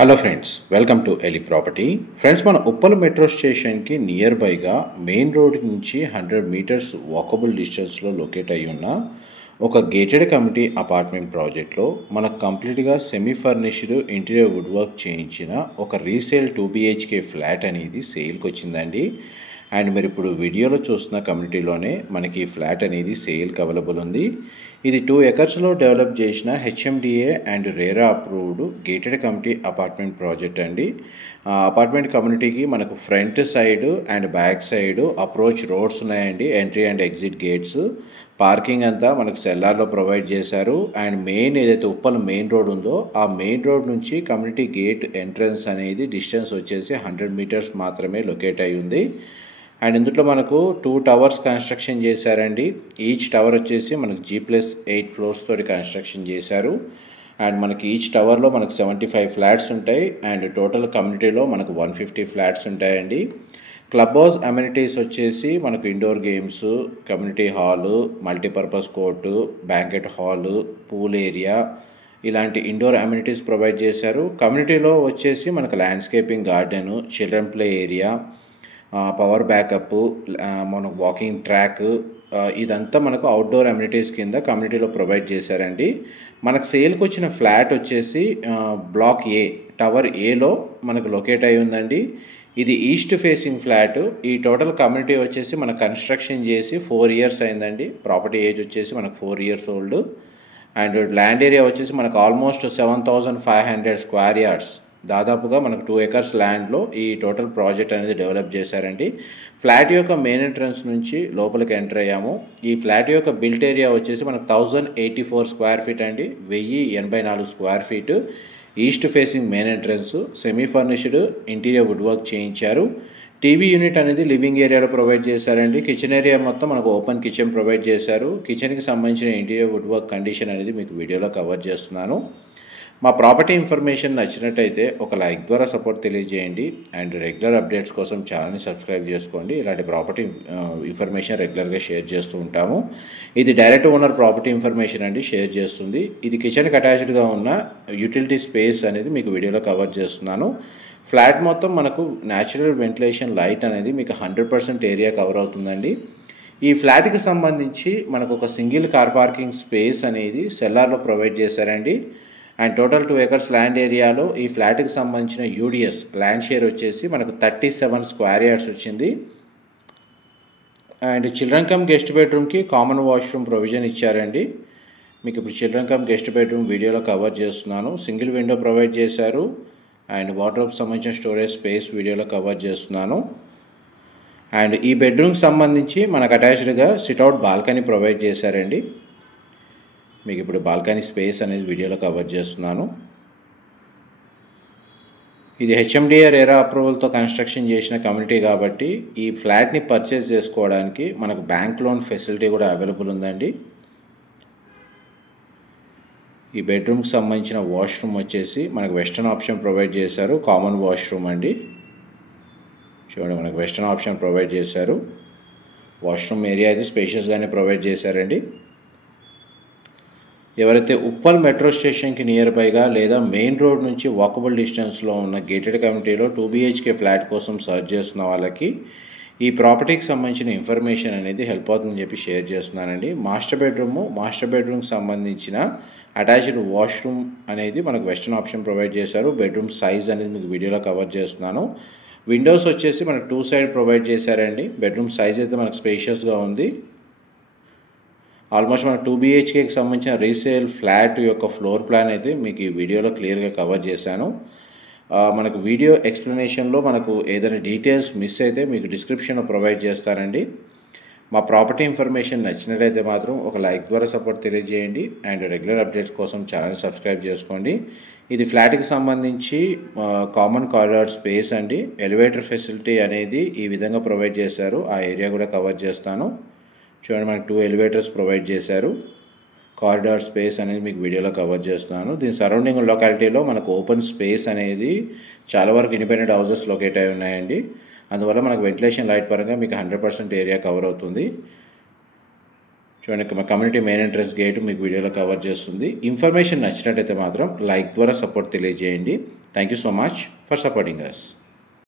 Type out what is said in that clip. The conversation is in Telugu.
హలో ఫ్రెండ్స్, వెల్కమ్ టు ఎలి ప్రాపర్టీ. ఫ్రెండ్స్, మన ఉప్పల్ మెట్రో స్టేషన్కి నియర్ బైగా మెయిన్ రోడ్ నుంచి 100 మీటర్స్ వాకబుల్ డిస్టెన్స్లో లొకేట్ అయి ఉన్న ఒక గేటెడ్ కమ్యూనిటీ అపార్ట్మెంట్ ప్రాజెక్ట్లో మనకు కంప్లీట్గా semi furnished interior wood work చేయించిన ఒక రీసేల్ 2 BHK ఫ్లాట్ అనేది సేల్కి వచ్చిందండి. అండ్ మీరు ఇప్పుడు వీడియోలో చూస్తున్న కమ్యూనిటీలోనే మనకి ఈ ఫ్లాట్ అనేది సేల్కి అవైలబుల్ ఉంది. ఇది 2 ఎకర్స్లో డెవలప్ చేసిన HMDA and RERA approved gated community apartment project అండి. అపార్ట్మెంట్ కమ్యూనిటీకి మనకు front side and back side approach roads ఉన్నాయండి, entry and exit gates. Parking అంతా మనకు సెల్లార్లో ప్రొవైడ్ చేశారు. అండ్ మెయిన్ ఏదైతే ఉప్పల్ మెయిన్ రోడ్ ఉందో ఆ మెయిన్ రోడ్ నుంచి కమ్యూనిటీ గేట్ ఎంట్రన్స్ అనేది డిస్టెన్స్ వచ్చేసి 100 మీటర్స్ మాత్రమే లొకేట్ అయి ఉంది. అండ్ ఇందులో మనకు 2 టవర్స్ కన్స్ట్రక్షన్ చేశారండి. ఈచ్ టవర్ వచ్చేసి మనకు G+8 ఫ్లోర్స్ తోటి కన్స్ట్రక్షన్ చేశారు. అండ్ మనకి ఈచ్ టవర్లో మనకు 75 ఫ్లాట్స్ ఉంటాయి. అండ్ టోటల్ కమ్యూనిటీలో మనకు 150 ఫ్లాట్స్ ఉంటాయండి. క్లబ్ హౌస్ అమ్యూనిటీస్ వచ్చేసి మనకు indoor games, community hall, multipurpose court, banquet hall, pool area ఇలాంటి ఇండోర్ అమ్యూనిటీస్ ప్రొవైడ్ చేశారు. కమ్యూనిటీలో వచ్చేసి మనకు landscaping garden, children play area, power backup, మనకు వాకింగ్ ట్రాక్, ఇదంతా మనకు అవుట్డోర్ అమ్యూనిటీస్ కింద కమ్యూనిటీలో ప్రొవైడ్ చేశారండి. మనకు సేల్కి వచ్చిన ఫ్లాట్ వచ్చేసి బ్లాక్ ఏ టవర్ ఏలో మనకు లొకేట్ అయి ఉందండి. ఇది ఈస్ట్ ఫేసింగ్ ఫ్లాట్. ఈ టోటల్ కమ్యూనిటీ వచ్చేసి మనకు కన్స్ట్రక్షన్ చేసి 4 ఇయర్స్ అయిందండి. ప్రాపర్టీ ఏజ్ వచ్చేసి మనకు 4 years old. And land area వచ్చేసి మనకు ఆల్మోస్ట్ 7,500 స్క్వేర్ యార్డ్స్, దాదాపుగా మనకు 2 ఎకర్స్ ల్యాండ్లో ఈ టోటల్ ప్రాజెక్ట్ అనేది డెవలప్ చేశారండి. ఫ్లాట్ యొక్క మెయిన్ ఎంట్రన్స్ నుంచి లోపలికి ఎంటర్ అయ్యాము. ఈ ఫ్లాట్ యొక్క బిల్ట్ ఏరియా వచ్చేసి మనకు 1084 స్క్వేర్ ఫీట్ అండి, 1084 square feet. East facing main entrance, semi furnished interior wood work చేయించారు. టీవీ యూనిట్ అనేది లివింగ్ ఏరియాలో ప్రొవైడ్ చేశారండి. కిచెన్ ఏరియా మొత్తం మనకు ఓపెన్ కిచెన్ ప్రొవైడ్ చేశారు. కిచెన్కి సంబంధించిన ఇంటీరియర్ వుడ్ వర్క్ కండిషన్ అనేది మీకు వీడియోలో కవర్ చేస్తున్నాను. మా ప్రాపర్టీ ఇన్ఫర్మేషన్ నచ్చినట్టయితే ఒక లైక్ ద్వారా సపోర్ట్ తెలియజేయండి. అండ్ రెగ్యులర్ అప్డేట్స్ కోసం ఛానల్ని సబ్స్క్రైబ్ చేసుకోండి. ఇలాంటి ప్రాపర్టీ ఇన్ఫర్మేషన్ రెగ్యులర్గా షేర్ చేస్తూ ఉంటాము. ఇది డైరెక్ట్ ఓనర్ ప్రాపర్టీ ఇన్ఫర్మేషన్ అండి షేర్ చేస్తుంది. ఇది కిచెన్కి అటాచ్డ్గా ఉన్న యూటిలిటీ స్పేస్ అనేది మీకు వీడియోలో కవర్ చేస్తున్నాను. ఫ్లాట్ మొత్తం మనకు న్యాచురల్ వెంటిలేషన్ లైట్ అనేది మీకు 100% ఏరియా కవర్ అవుతుందండి. ఈ ఫ్లాట్కి సంబంధించి మనకు ఒక సింగిల్ కార్ పార్కింగ్ స్పేస్ అనేది సెల్లార్లో ప్రొవైడ్ చేశారండి. అండ్ టోటల్ 2 ఎకర్స్ ల్యాండ్ ఏరియాలో ఈ ఫ్లాట్కి సంబంధించిన యూడిఎస్ ల్యాండ్ షేర్ వచ్చేసి మనకు 37 స్క్వేర్ యార్డ్స్ వచ్చింది. అండ్ చిల్డ్రన్ కమ్ గెస్ట్ బెడ్రూమ్కి కామన్ వాష్రూమ్ ప్రొవిజన్ ఇచ్చారండి. మీకు ఇప్పుడు చిల్డ్రన్ కమ్ గెస్ట్ బెడ్రూమ్ వీడియోలో కవర్ చేస్తున్నాను. సింగిల్ విండో ప్రొవైడ్ చేశారు. అండ్ వార్డ్రోబ్కి సంబంధించిన స్టోరేజ్ స్పేస్ వీడియోలో కవర్ చేస్తున్నాను. అండ్ ఈ బెడ్రూమ్కి సంబంధించి మనకు అటాచ్డ్గా సిట్అవుట్ బాల్కనీ ప్రొవైడ్ చేశారండి. మీకు ఇప్పుడు బాల్కనీ స్పేస్ అనేది వీడియోలో కవర్ చేస్తున్నాను. ఇది HMDA రేరా అప్రూవల్తో కన్స్ట్రక్షన్ చేసిన కమ్యూనిటీ కాబట్టి ఈ ఫ్లాట్ని పర్చేస్ చేసుకోవడానికి మనకు బ్యాంక్ లోన్ ఫెసిలిటీ కూడా అవైలబుల్ ఉందండి. ఈ బెడ్రూమ్కి సంబంధించిన వాష్రూమ్ వచ్చేసి మనకు వెస్టర్న్ ఆప్షన్ ప్రొవైడ్ చేశారు. కామన్ వాష్రూమ్ అండి. చూడండి, మనకు వెస్టర్న్ ఆప్షన్ ప్రొవైడ్ చేశారు. వాష్రూమ్ ఏరియా అయితే స్పేషియస్గానే ప్రొవైడ్ చేశారండి. ఎవరైతే ఉప్పల్ మెట్రో స్టేషన్కి నియర్ బైగా లేదా మెయిన్ రోడ్ నుంచి వాకబుల్ డిస్టెన్స్లో ఉన్న గేటెడ్ కమ్యూనిటీలో 2 BHK ఫ్లాట్ కోసం సర్చ్ చేస్తున్న వాళ్ళకి ఈ ప్రాపర్టీకి సంబంధించిన ఇన్ఫర్మేషన్ అనేది హెల్ప్ అవుతుందని చెప్పి షేర్ చేస్తున్నానండి. మాస్టర్ బెడ్రూమ్కి సంబంధించిన అటాచ్డ్ వాష్రూమ్ అనేది మనకు వెస్టర్న్ ఆప్షన్ ప్రొవైడ్ చేశారు. బెడ్రూమ్ సైజ్ అనేది మీకు వీడియోలో కవర్ చేస్తున్నాను. విండోస్ వచ్చేసి మనకు 2 సైడ్ ప్రొవైడ్ చేశారండి. బెడ్రూమ్ సైజ్ అయితే మనకు స్పేషియస్గా ఉంది. ఆల్మోస్ట్ మన 2 BHKకి సంబంధించిన రీసేల్ ఫ్లాట్ యొక్క ఫ్లోర్ ప్లాన్ అయితే మీకు ఈ వీడియోలో క్లియర్గా కవర్ చేశాను. మనకు వీడియో ఎక్స్ప్లెనేషన్లో మనకు ఏదైనా డీటెయిల్స్ మిస్ అయితే మీకు డిస్క్రిప్షన్లో ప్రొవైడ్ చేస్తారండి. మా ప్రాపర్టీ ఇన్ఫర్మేషన్ నచ్చినట్లయితే మాత్రం ఒక లైక్ ద్వారా సపోర్ట్ తెలియజేయండి. అండ్ రెగ్యులర్ అప్డేట్స్ కోసం ఛానల్ సబ్స్క్రైబ్ చేసుకోండి. ఇది ఫ్లాట్కి సంబంధించి కామన్ కారిడార్ స్పేస్ అండి. ఎలివేటర్ ఫెసిలిటీ అనేది ఈ విధంగా ప్రొవైడ్ చేశారు. ఆ ఏరియా కూడా కవర్ చేస్తాను. చూడండి, మనకు 2 ఎలివేటర్స్ ప్రొవైడ్ చేశారు. కారిడార్ స్పేస్ అనేది మీకు వీడియోలో కవర్ చేస్తున్నాను. దీని సరౌండింగ్ లొకాలిటీలో మనకు ఓపెన్ స్పేస్ అనేది చాలా వరకు ఇండిపెండెంట్ హౌసెస్ లొకేట్ అయి ఉన్నాయండి. అందువల్ల మనకు వెంటిలేషన్ లైట్ పరంగా మీకు 100% ఏరియా కవర్ అవుతుంది. చూడండి, మా కమ్యూనిటీ మెయిన్ ఎంట్రన్స్ గేట్ మీకు వీడియోలో కవర్ చేస్తుంది. ఇన్ఫర్మేషన్ నచ్చినట్టయితే మాత్రం లైక్ ద్వారా సపోర్ట్ తెలియజేయండి. Thank you so much for supporting us.